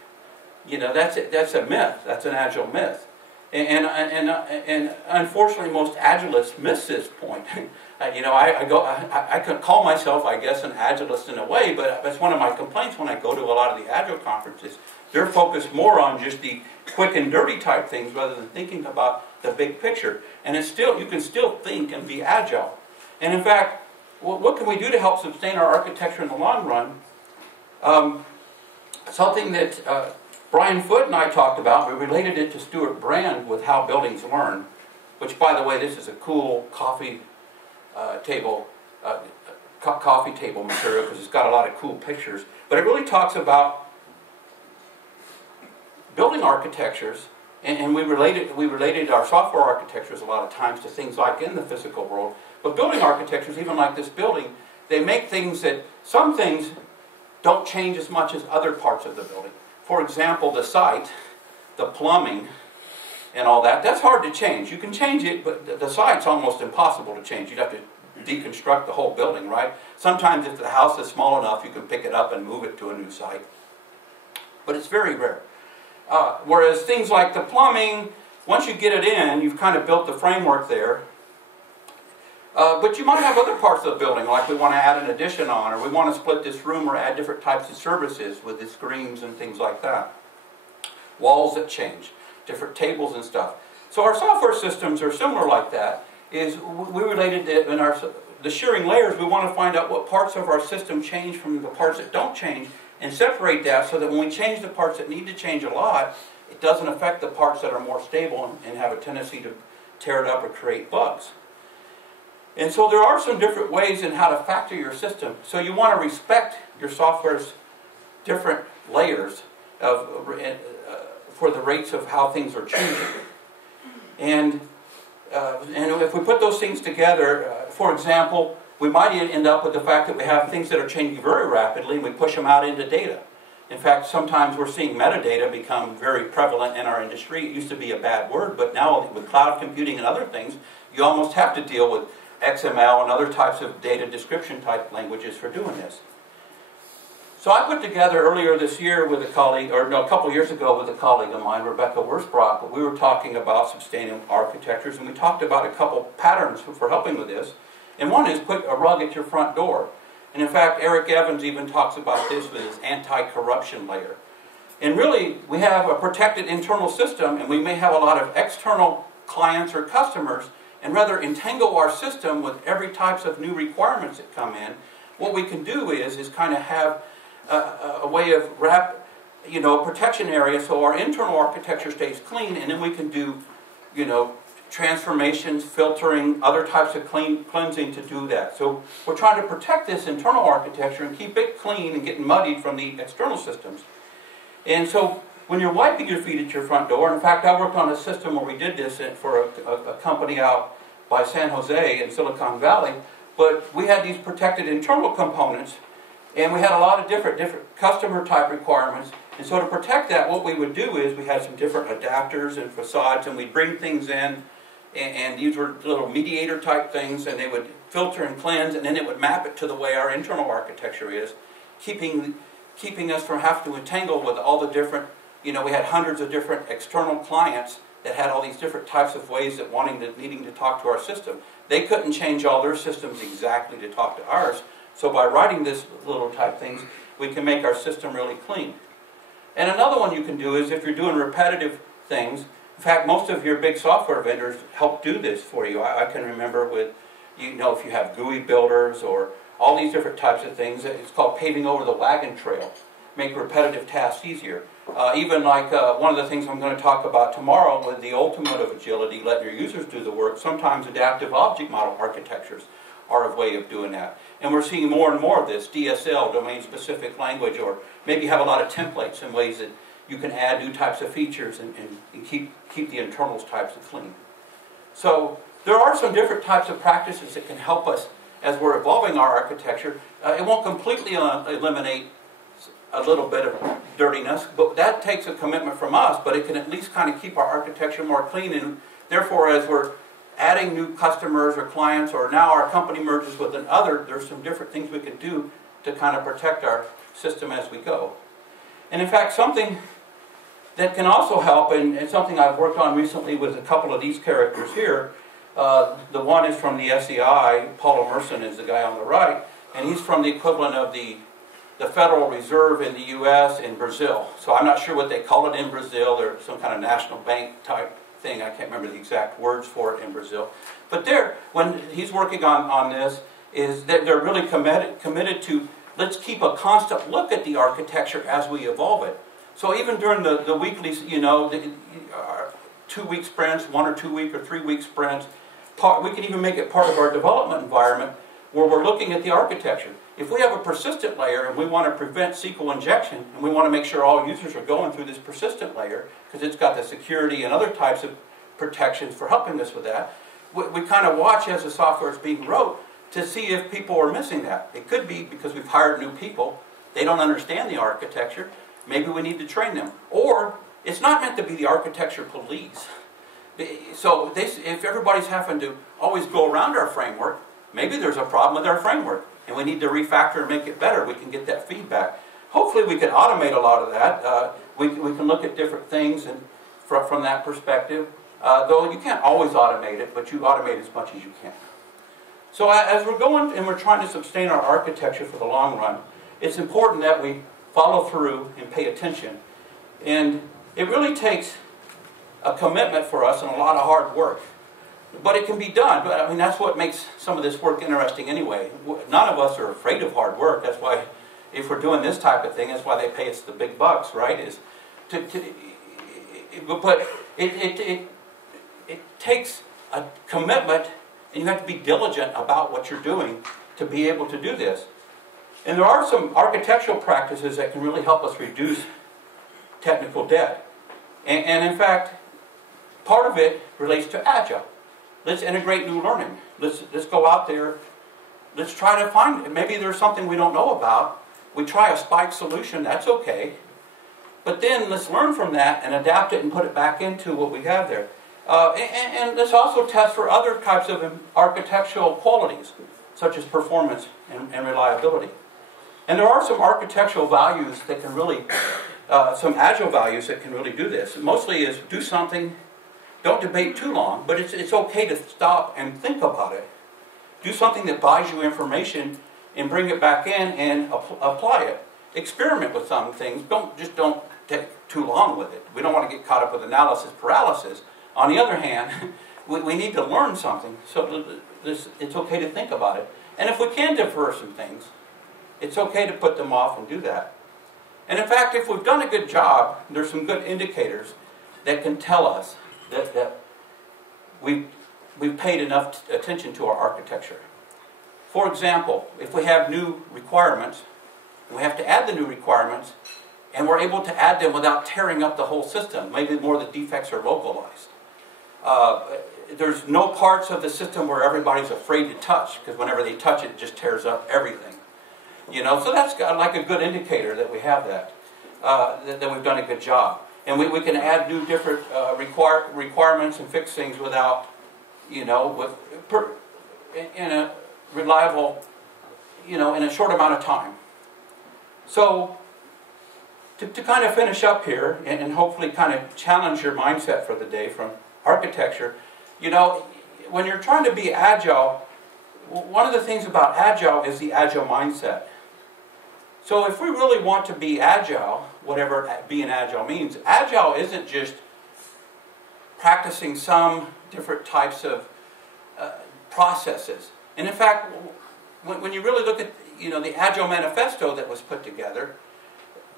You know, that's a myth. That's an agile myth. And unfortunately, most agilists miss this point. You know, I could call myself, I guess, an agilist in a way, but that's one of my complaints when I go to a lot of the agile conferences. They're focused more on just the quick and dirty type things rather than thinking about the big picture. And it's still, you can still think and be agile. And in fact, what can we do to help sustain our architecture in the long run? Something that Brian Foote and I talked about, we related it to Stuart Brand with how buildings learn, which, by the way, this is a cool coffee table material because it's got a lot of cool pictures. But it really talks about building architectures, and we related our software architectures a lot of times to things like in the physical world. But building architectures, even like this building, they make things that, some things don't change as much as other parts of the building. For example, the site, the plumbing, and all that, that's hard to change. You can change it, but the site's almost impossible to change. You'd have to deconstruct the whole building, right? Sometimes if the house is small enough, you can pick it up and move it to a new site. But it's very rare. Whereas things like the plumbing, once you get it in, you've kind of built the framework there. But you might have other parts of the building, like we want to add an addition on, or we want to split this room or add different types of services with the screens and things like that. Walls that change, different tables and stuff. So our software systems are similar like that. Is we related to, in the shearing layers, we want to find out what parts of our system change from the parts that don't change, and separate that so that when we change the parts that need to change a lot, it doesn't affect the parts that are more stable and have a tendency to tear it up or create bugs. And so there are some different ways in how to factor your system. So you want to respect your software's different layers for the rates of how things are changing. And if we put those things together, for example, we might end up with the fact that we have things that are changing very rapidly and we push them out into data. In fact, sometimes we're seeing metadata become very prevalent in our industry. It used to be a bad word, but now with cloud computing and other things, you almost have to deal with XML and other types of data description type languages for doing this. So I put together earlier this year with a colleague, or no, a couple of years ago with a colleague of mine, Rebecca Wurzbrock, but we were talking about sustaining architectures, and we talked about a couple patterns for helping with this. And one is put a rug at your front door. And in fact, Eric Evans even talks about this with his anti-corruption layer. And really, we have a protected internal system, and we may have a lot of external clients or customers, and rather entangle our system with every types of new requirements that come in. What we can do is kind of have a way of protection area so our internal architecture stays clean, and then we can do, transformations, filtering, other types of cleansing to do that. So we're trying to protect this internal architecture and keep it clean and getting muddied from the external systems. And so when you're wiping your feet at your front door, in fact, I worked on a system where we did this for a company out by San Jose in Silicon Valley, but we had these protected internal components, and we had a lot of different customer type requirements. And so to protect that, what we would do is we had some different adapters and facades, and we'd bring things in, and these were little mediator type things, and they would filter and cleanse, and then it would map it to the way our internal architecture is, keeping us from having to entangle with all the different, we had hundreds of different external clients that had all these different types of ways of needing to talk to our system. They couldn't change all their systems exactly to talk to ours, so by writing this little type things, we can make our system really clean. And another one you can do is if you're doing repetitive things. In fact, most of your big software vendors help do this for you. I can remember with, if you have GUI builders or all these different types of things, it's called paving over the wagon trail. Make repetitive tasks easier. Even like one of the things I'm going to talk about tomorrow with the ultimate of agility, letting your users do the work, sometimes adaptive object model architectures are a way of doing that. And we're seeing more and more of this, DSL, domain-specific language, or maybe have a lot of templates and ways that you can add new types of features and keep the internals types of clean. So there are some different types of practices that can help us as we're evolving our architecture. It won't completely eliminate a little bit of dirtiness, but that takes a commitment from us, but it can at least kind of keep our architecture more clean, and therefore as we're adding new customers or clients, or now our company merges with another, there's some different things we can do to kind of protect our system as we go. And in fact, something that can also help, and something I've worked on recently with a couple of these characters here, the one is from the SEI, Paul Emerson is the guy on the right, and he's from the equivalent of the Federal Reserve in the U.S. in Brazil. So I'm not sure what they call it in Brazil, or some kind of national bank type thing. I can't remember the exact words for it in Brazil. But when he's working on this, is that they're really committed to, let's keep a constant look at the architecture as we evolve it. So even during the weekly, 2-week sprints, 1 or 2 week or 3 week sprints, we can even make it part of our development environment where we're looking at the architecture. If we have a persistent layer and we want to prevent SQL injection, and we want to make sure all users are going through this persistent layer, because it's got the security and other types of protections for helping us with that, we kind of watch as the software is being wrote to see if people are missing that. It could be because we've hired new people, they don't understand the architecture, maybe we need to train them. Or it's not meant to be the architecture police. So if everybody's having to always go around our framework, maybe there's a problem with our framework, and we need to refactor and make it better. We can get that feedback. Hopefully we can automate a lot of that. We can look at different things and from that perspective. Though you can't always automate it, but you automate as much as you can. So as we're going and we're trying to sustain our architecture for the long run, it's important that we follow through and pay attention. And it really takes a commitment for us and a lot of hard work. But it can be done. But I mean, that's what makes some of this work interesting anyway. None of us are afraid of hard work. That's why, if we're doing this type of thing, that's why they pay us the big bucks, right? But it takes a commitment, and you have to be diligent about what you're doing to be able to do this. And there are some architectural practices that can really help us reduce technical debt. And in fact, part of it relates to Agile. Let's integrate new learning. Let's go out there. Let's try to find it. Maybe there's something we don't know about. We try a spike solution, that's okay. But then let's learn from that and adapt it and put it back into what we have there. And let's also test for other types of architectural qualities, such as performance and reliability. And there are some architectural values that can really, some Agile values that can really do this. Mostly is do something, don't debate too long, but it's okay to stop and think about it. Do something that buys you information and bring it back in and apply it. Experiment with some things. Don't take too long with it. We don't want to get caught up with analysis paralysis. On the other hand, we need to learn something, so it's okay to think about it. And if we can defer some things, it's okay to put them off and do that. And in fact, if we've done a good job, there's some good indicators that can tell us that we've paid enough attention to our architecture. For example, if we have new requirements, we have to add the new requirements, and we're able to add them without tearing up the whole system. Maybe more of the defects are localized. There's no parts of the system where everybody's afraid to touch, because whenever they touch it, it just tears up everything. So that's like a good indicator that we have that we've done a good job. And we can add new different requirements and fix things without, in a reliable, in a short amount of time. So to kind of finish up here and hopefully kind of challenge your mindset for the day from architecture, when you're trying to be agile, one of the things about agile is the agile mindset. So if we really want to be agile, whatever being agile means, agile isn't just practicing some different types of processes. And in fact, when you really look at the Agile Manifesto that was put together,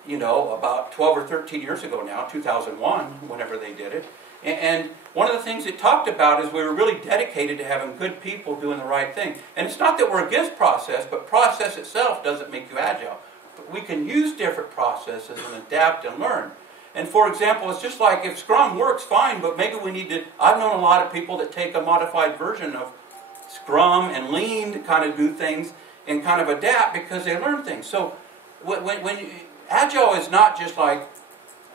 about 12 or 13 years ago now, 2001, whenever they did it, and one of the things it talked about is we were really dedicated to having good people doing the right thing. And it's not that we're against process, but process itself doesn't make you agile. But we can use different processes and adapt and learn. And for example, it's just like if Scrum works fine, but maybe we need to, I've known a lot of people that take a modified version of Scrum and Lean to kind of do things and kind of adapt because they learn things. So when Agile is not just like,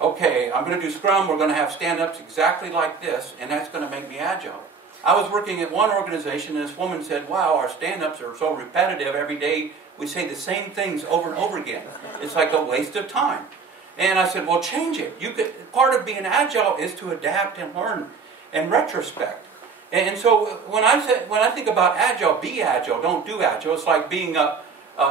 okay, I'm going to do Scrum, we're going to have stand-ups exactly like this, and that's going to make me Agile. I was working at one organization, and this woman said, wow, our stand-ups are so repetitive. Every day we say the same things over and over again. It's like a waste of time. And I said, well, change it. Part of being Agile is to adapt and learn and retrospect. And so when I think about Agile, be Agile, don't do Agile. It's like being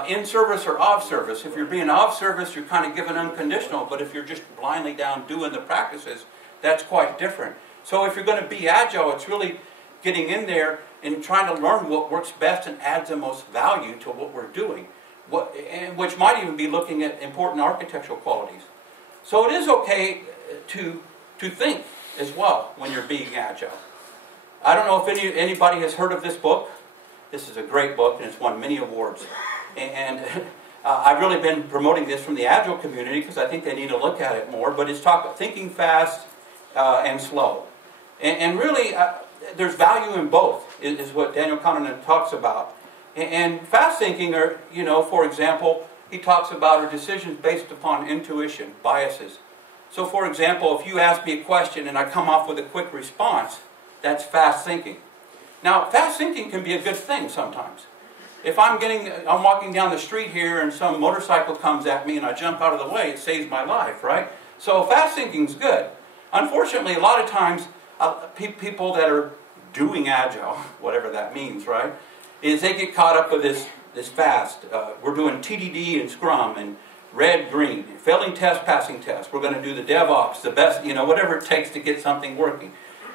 in service or off service. If you're being off service, you're kind of given unconditional. But if you're just blindly down doing the practices, that's quite different. So if you're going to be Agile, it's really getting in there and trying to learn what works best and adds the most value to what we're doing, which might even be looking at important architectural qualities. So it is okay to think as well when you're being Agile. I don't know if anybody has heard of this book. This is a great book, and it's won many awards. And I've really been promoting this from the Agile community because I think they need to look at it more. But it's talking thinking fast and slow. And really, there's value in both, is what Daniel Kahneman talks about. And fast thinking, or for example, he talks about our decisions based upon intuition, biases. So for example, if you ask me a question and I come off with a quick response, that's fast thinking. Now, fast thinking can be a good thing sometimes. If I'm walking down the street here and some motorcycle comes at me and I jump out of the way, it saves my life, right? So fast thinking is good. Unfortunately, a lot of times, people that are doing Agile, whatever that means, right, is they get caught up with this fast. We're doing TDD and Scrum and red, green, failing test, passing test. We're going to do the DevOps, the best, whatever it takes to get something working.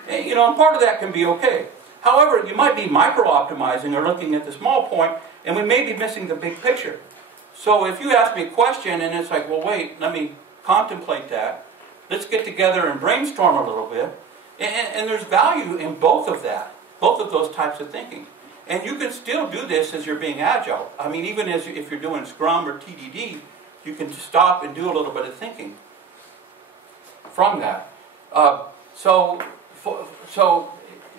And part of that can be okay. However, you might be micro-optimizing or looking at the small point, and we may be missing the big picture. So if you ask me a question and it's like, well, wait, let me contemplate that. Let's get together and brainstorm a little bit. And there's value in both of that, both of those types of thinking. And you can still do this as you're being Agile. I mean, even if you're doing Scrum or TDD, you can stop and do a little bit of thinking from that. So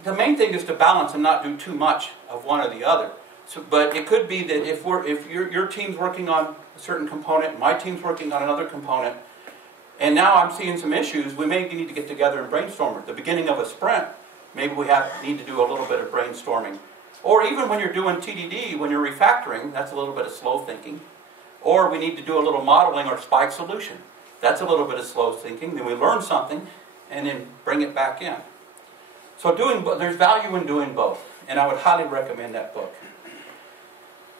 the main thing is to balance and not do too much of one or the other. But it could be that if your team's working on a certain component, my team's working on another component, and now I'm seeing some issues, we may need to get together and brainstorm. At the beginning of a sprint, maybe we need to do a little bit of brainstorming. Or even when you're doing TDD, when you're refactoring, that's a little bit of slow thinking. Or we need to do a little modeling or spike solution. That's a little bit of slow thinking. Then we learn something and then bring it back in. So there's value in doing both. And I would highly recommend that book.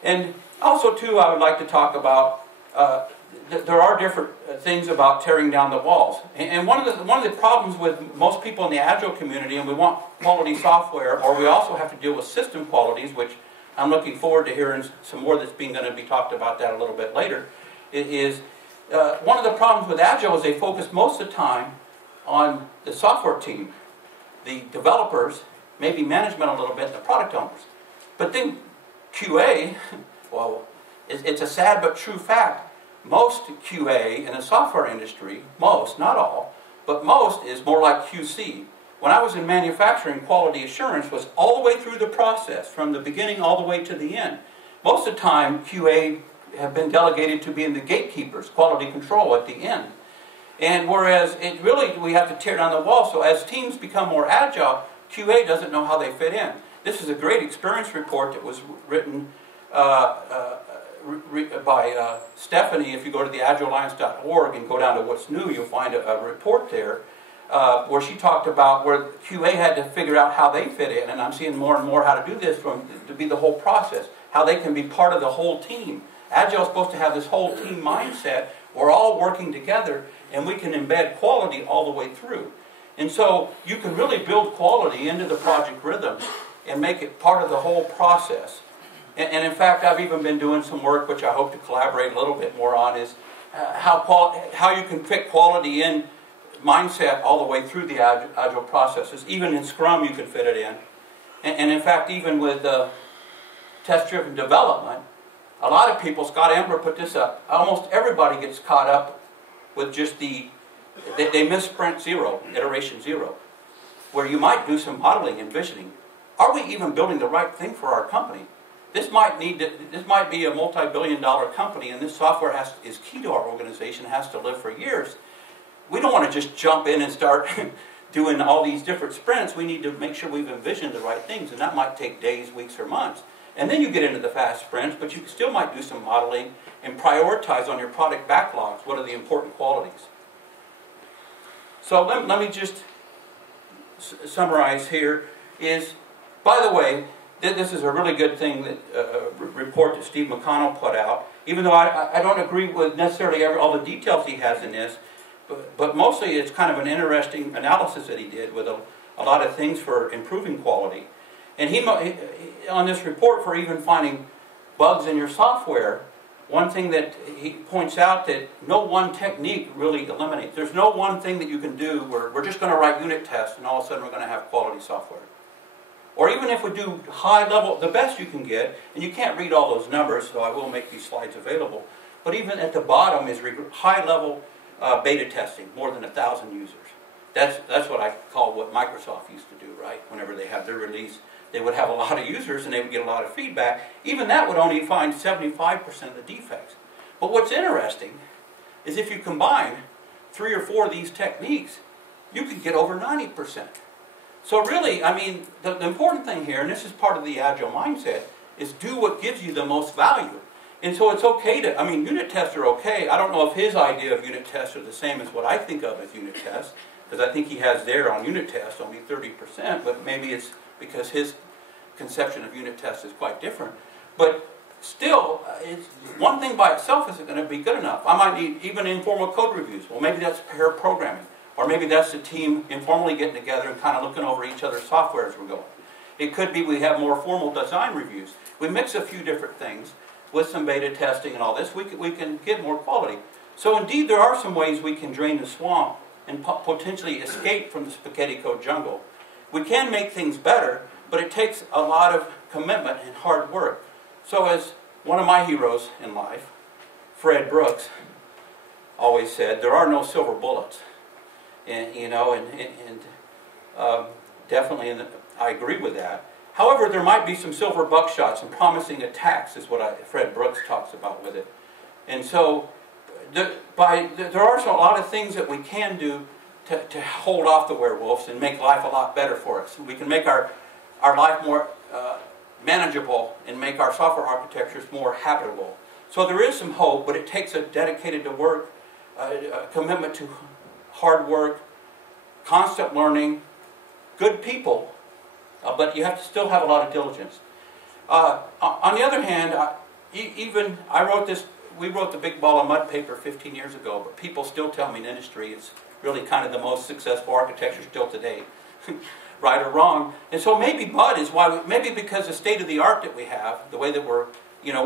And also, too, I would like to talk about there are different things about tearing down the walls. And one of the problems with most people in the Agile community, and we want quality software, or we also have to deal with system qualities, which I'm looking forward to hearing some more that's going to be talked about that a little bit later, is one of the problems with Agile is they focus most of the time on the software team, the developers, maybe management a little bit, and the product owners. But then QA, well, it's a sad but true fact. Most QA in the software industry, most, not all, but most is more like QC. When I was in manufacturing, quality assurance was all the way through the process, from the beginning all the way to the end. Most of the time, QA have been delegated to being the gatekeepers, quality control at the end. And whereas we have to tear down the wall, so as teams become more agile, QA doesn't know how they fit in. This is a great experience report that was written by Stephanie. If you go to the agilealliance.org and go down to what's new, you'll find a report there where she talked about where QA had to figure out how they fit in, and I'm seeing more and more how to do this to be the whole process, how they can be part of the whole team. Agile is supposed to have this whole team mindset. We're all working together, and we can embed quality all the way through. And so you can really build quality into the project rhythm and make it part of the whole process. And in fact, I've even been doing some work, which I hope to collaborate a little bit more on, is how you can fit quality in mindset all the way through the Agile processes. Even in Scrum, you can fit it in. And in fact, even with test-driven development, a lot of people, Scott Ambler put this up, almost everybody gets caught up with just they miss sprint 0, iteration 0, where you might do some modeling and visioning. Are we even building the right thing for our company? this might be a multi-billion-dollar company, and this software is key to our organization, has to live for years. We don't want to just jump in and start doing all these different sprints. We need to make sure we've envisioned the right things, and that might take days, weeks, or months. And then you get into the fast sprints, but you still might do some modeling and prioritize on your product backlogs. What are the important qualities? So let me just summarize here. By the way, this is a really good thing that report that Steve McConnell put out. Even though I don't agree with necessarily all the details he has in this, but mostly it's kind of an interesting analysis that he did with a lot of things for improving quality. And he on this report for even finding bugs in your software, one thing that he points out that no one technique really eliminates. There's no one thing that you can do where we're just going to write unit tests and all of a sudden we're going to have quality software. Or even if we do high level, the best you can get, and you can't read all those numbers, so I will make these slides available, but even at the bottom is high level beta testing, more than 1,000 users. That's what I call what Microsoft used to do, right? Whenever they have their release, they would have a lot of users and they would get a lot of feedback. Even that would only find 75% of the defects. But what's interesting is if you combine 3 or 4 of these techniques, you could get over 90%. So really, I mean, the important thing here, and this is part of the Agile mindset, is do what gives you the most value. And so it's okay to, I mean, unit tests are okay. I don't know if his idea of unit tests are the same as what I think of as unit tests, because I think he has there on unit tests only 30%, but maybe it's because his conception of unit tests is quite different. But still, one thing by itself isn't going to be good enough. I might need even informal code reviews. Well, maybe that's pair programming. Or maybe that's the team informally getting together and kind of looking over each other's software as we're going. It could be we have more formal design reviews. We mix a few different things with some beta testing and all this. We can get more quality. So indeed, there are some ways we can drain the swamp and potentially escape from the spaghetti code jungle. We can make things better, but it takes a lot of commitment and hard work. So as one of my heroes in life, Fred Brooks, always said, there are no silver bullets. And definitely, I agree with that. However, there might be some silver buckshots and promising attacks is what Fred Brooks talks about with it. And so there are a lot of things that we can do to hold off the werewolves and make life a lot better for us. We can make our life more manageable and make our software architectures more habitable. So there is some hope, but it takes a dedicated to work, a commitment to hard work, constant learning, good people, but you have to still have a lot of diligence. On the other hand, we wrote the Big Ball of Mud paper 15 years ago, but people still tell me in industry it's really kind of the most successful architecture still today, right or wrong. And so maybe mud is why, maybe because the state of the art that we have, the way that we're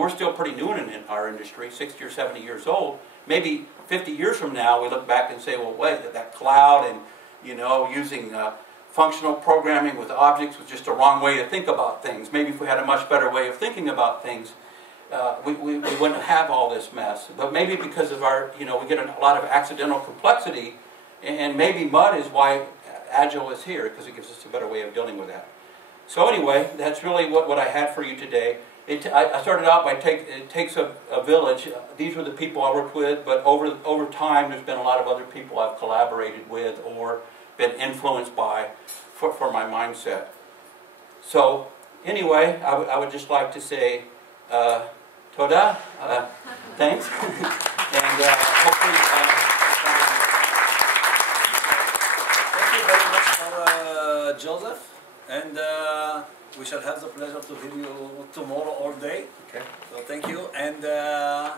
still pretty new in our industry, 60 or 70 years old, maybe 50 years from now we look back and say, well, wait, that cloud and, using functional programming with objects was just a wrong way to think about things. Maybe if we had a much better way of thinking about things, we wouldn't have all this mess. But maybe because of our, we get a lot of accidental complexity, and maybe mud is why Agile is here, because it gives us a better way of dealing with that. So anyway, that's really what I had for you today. I started out by it takes a village. These were the people I worked with, but over time there's been a lot of other people I've collaborated with or been influenced by for my mindset. So anyway, I would just like to say toda, thanks, and hopefully thank you very much for Joseph, and we shall have the pleasure to hear you tomorrow all day. Okay. So thank you, and I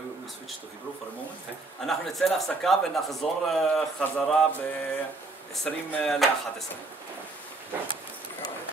will switch to Hebrew for a moment. Okay. אנחנו נצא להפסקה ונחזור חזרה ב-10:50.